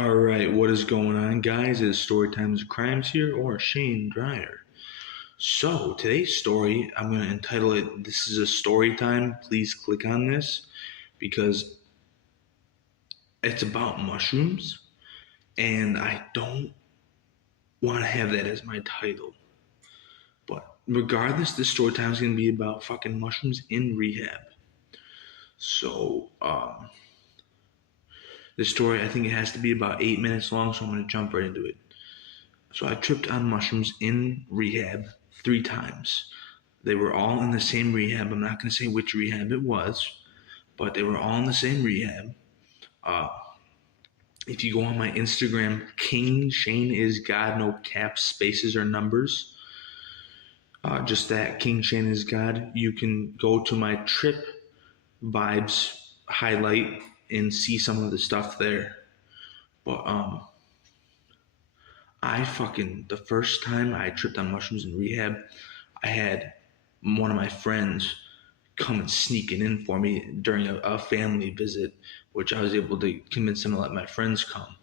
All right, what is going on, guys? It's Storytime's Crimes here, or Shane Dryer. So, today's story, I'm going to entitle it, This is a Story Time. Please click on this because it's about mushrooms, and I don't want to have that as my title. But regardless, this story time is going to be about fucking mushrooms in rehab. So, this story, I think it has to be about 8 minutes long, so I'm going to jump right into it. So I tripped on mushrooms in rehab 3 times. They were all in the same rehab. I'm not going to say which rehab it was, but they were all in the same rehab. If you go on my Instagram, King Shane is God, no caps, spaces, or numbers. Just that, King Shane is God. You can go to my trip vibes highlight and see some of the stuff there. But the first time I tripped on mushrooms in rehab, I had one of my friends come and sneak it in for me during a family visit, which I was able to convince them to let my friends come.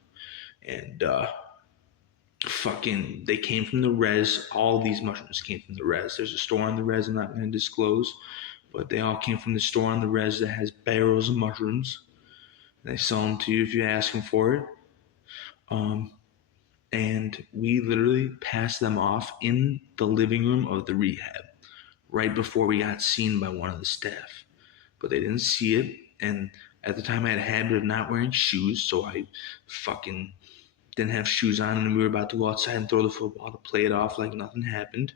And they came from the res. All these mushrooms came from the res. There's a store on the res I'm not going to disclose, but they all came from the store on the res that has barrels of mushrooms. They sell them to you if you ask them for it. And we literally passed them off in the living room of the rehab right before we got seen by one of the staff. But they didn't see it, and at the time I had a habit of not wearing shoes, so I fucking didn't have shoes on, and we were about to go outside and throw the football to play it off like nothing happened.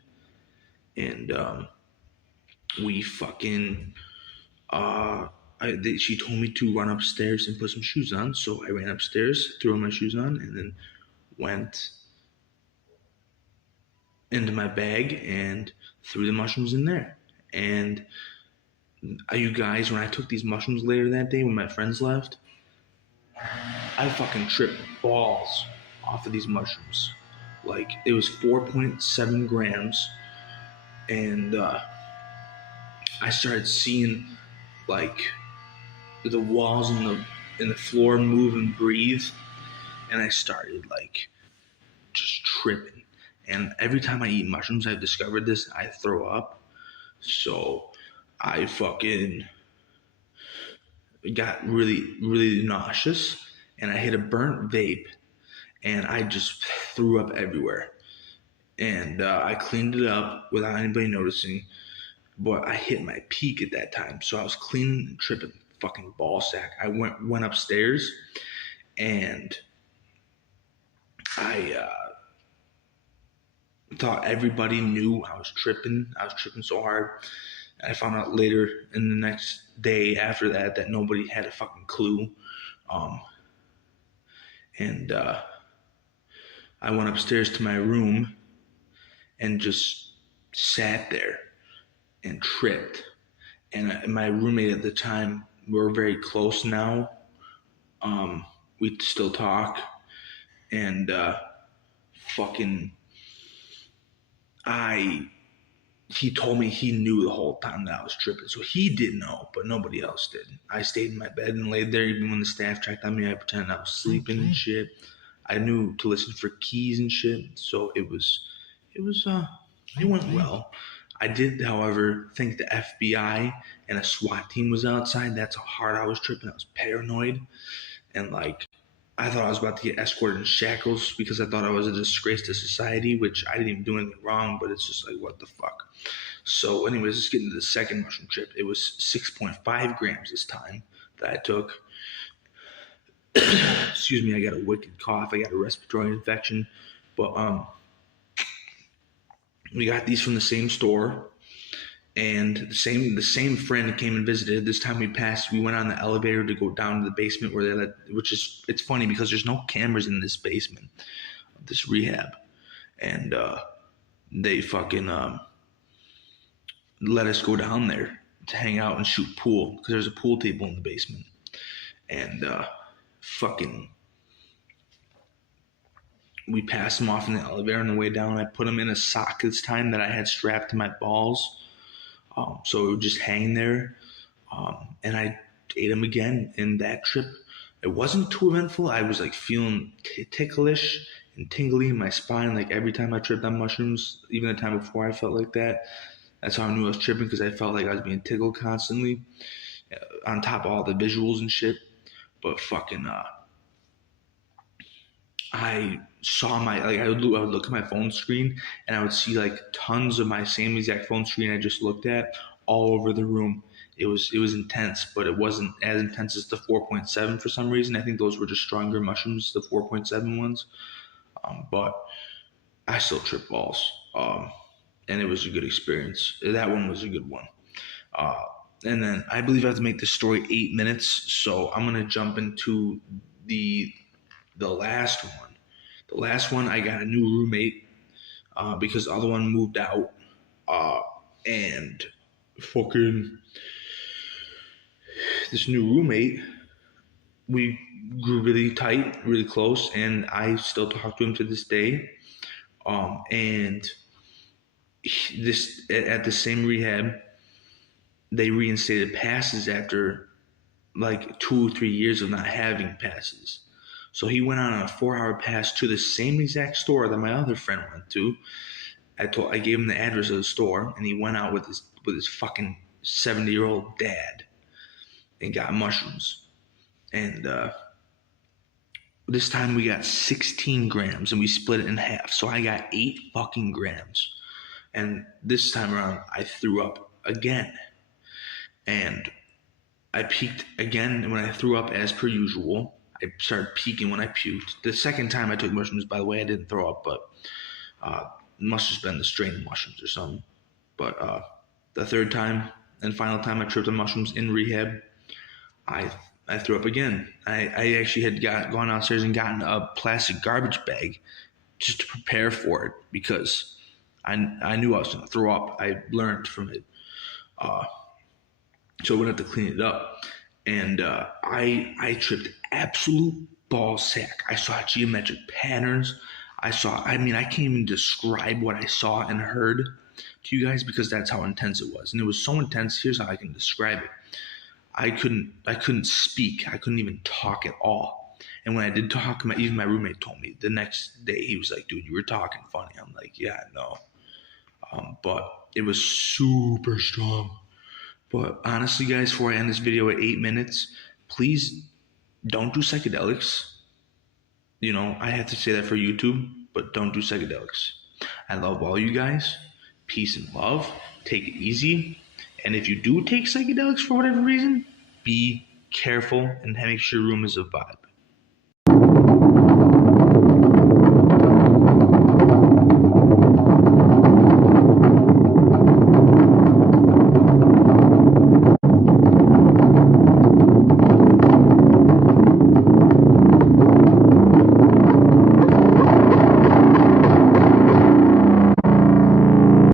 And she told me to run upstairs and put some shoes on, so I ran upstairs, threw my shoes on, and then went into my bag and threw the mushrooms in there. And you guys, when I took these mushrooms later that day when my friends left, I fucking tripped balls off of these mushrooms. Like, it was 4.7 grams, and I started seeing like the walls and the floor move and breathe, and I started like just tripping. And every time I eat mushrooms, I've discovered this, I throw up. So I fucking got really, really nauseous, and I hit a burnt vape, and I just threw up everywhere. And I cleaned it up without anybody noticing, but I hit my peak at that time. So I was clean and tripping fucking ball sack. I went upstairs, and I thought everybody knew I was tripping. I was tripping so hard. I found out later in the next day after that nobody had a fucking clue. And I went upstairs to my room and just sat there and tripped. And my roommate at the time, we're very close now. We still talk. And he told me he knew the whole time that I was tripping. So he did know, but nobody else did. I stayed in my bed and laid there. Even when the staff checked on me, I pretended I was sleeping and shit. I knew to listen for keys and shit. So it went well. I did, however, think the FBI and a SWAT team was outside. That's how hard I was tripping. I was paranoid. And I thought I was about to get escorted in shackles because I thought I was a disgrace to society, which I didn't even do anything wrong, but it's just like, what the fuck? So anyways, let's get into the second mushroom trip. It was 6.5 grams this time that I took. Excuse me, I got a wicked cough. I got a respiratory infection. But we got these from the same store. And the same friend came and visited. This time we went on the elevator to go down to the basement where it's funny because there's no cameras in this basement of this rehab. And they fucking let us go down there to hang out and shoot pool because there's a pool table in the basement. And we passed them off in the elevator on the way down. I put them in a sock this time that I had strapped to my balls. So it would just hang there. And I ate them again in that trip. It wasn't too eventful. I was like feeling ticklish and tingly in my spine, like every time I tripped on mushrooms. Even the time before, I felt like that. That's how I knew I was tripping, because I felt like I was being tickled constantly, on top of all the visuals and shit. But fucking, I saw my, like, I would look at my phone screen and I would see like tons of my same exact phone screen I just looked at all over the room. It was intense, but it wasn't as intense as the 4.7 for some reason. I think those were just stronger mushrooms, the 4.7 ones. But I still trip balls. And it was a good experience. That one was a good one. Uh, and then I believe I have to make this story 8 minutes, so I'm gonna jump into the the last one. The last one, I got a new roommate, because the other one moved out, uh, and fucking this new roommate, we grew really tight, really close, and I still talk to him to this day. And this at the same rehab, they reinstated passes after like 2 or 3 years of not having passes. So he went on a 4 hour pass to the same exact store that my other friend went to. I gave him the address of the store, and he went out with his fucking 70-year-old dad and got mushrooms. And this time we got 16 grams, and we split it in half. So I got 8 fucking grams. And this time around, I threw up again, and I peaked again when I threw up, as per usual. I started peaking when I puked. The second time I took mushrooms, by the way, I didn't throw up, but it must have just been the strain of mushrooms or something. But the third time and final time I tripped on mushrooms in rehab, I I threw up again. I actually had gone downstairs and gotten a plastic garbage bag just to prepare for it, because I knew I was going to throw up. I learned from it. Uh, so I wouldn't have to clean it up. And I tripped absolute ball sack. I saw geometric patterns. I mean, I can't even describe what I saw and heard to you guys, because that's how intense it was. And it was so intense. Here's how I can describe it. I couldn't speak. I couldn't even talk at all. And when I did talk, even my roommate told me the next day, he was like, dude, you were talking funny. I'm like, yeah, no. But it was super strong. But honestly, guys, before I end this video at 8 minutes, please don't do psychedelics. You know, I have to say that for YouTube, but don't do psychedelics. I love all you guys. Peace and love. Take it easy. And if you do take psychedelics for whatever reason, be careful and make sure your room is a vibe.